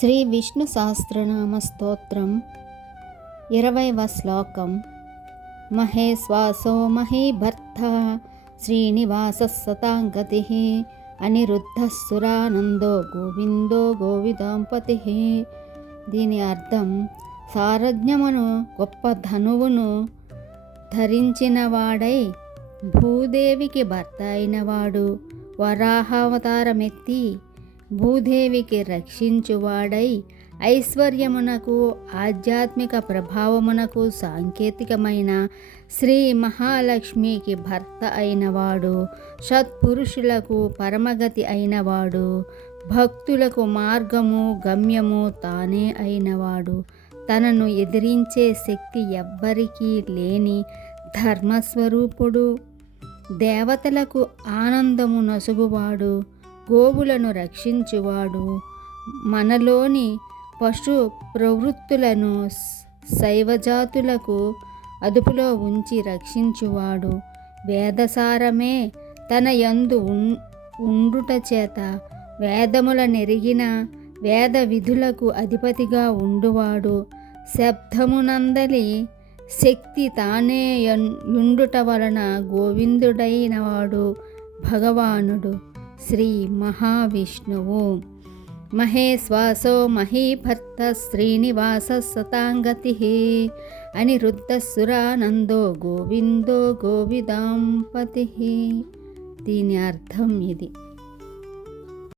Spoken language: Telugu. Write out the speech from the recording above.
శ్రీ విష్ణు సహస్రనామ స్తోత్రం 20వ శ్లోకం. మహేశ్వాసో మహీభర్త శ్రీనివాస సతాంగతి అనిరుద్ధసురానందో గోవిందో గోవిదాంపతి. దీని అర్థం, సారజ్ఞమును గొప్ప ధనువును ధరించినవాడై భూదేవికి భర్త అయినవాడు, వరాహావతారమెత్తి భూదేవికి రక్షించువాడై ఐశ్వర్యమునకు ఆధ్యాత్మిక ప్రభావమునకు సాంకేతికమైన శ్రీ మహాలక్ష్మికి భర్త అయినవాడు, సత్పురుషులకు పరమగతి అయినవాడు, భక్తులకు మార్గము గమ్యము తానే అయినవాడు, తనను ఎదిరించే శక్తి ఎవ్వరికీ లేని ధర్మస్వరూపుడు, దేవతలకు ఆనందము నొసగువాడు, గోవులను రక్షించువాడు, మనలోని పశు ప్రవృత్తులను శైవజాతులకు అదుపులో ఉంచి రక్షించువాడు, వేదసారమే తన యందు ఉండుట చేత వేదముల నెరిగిన వేద విధులకు అధిపతిగా ఉండువాడు, శబ్దమునందలి శక్తి తానే యుండుట వలన గోవిందుడైనవాడు భగవానుడు శ్రీ మహావిష్ణువు. మహేశ్వాసో మహీభర్త శ్రీనివాస సతాంగతి అనిరుద్ధసురానందో గోవిందో గోవిదాంపతి. దీని అర్థం ఇది.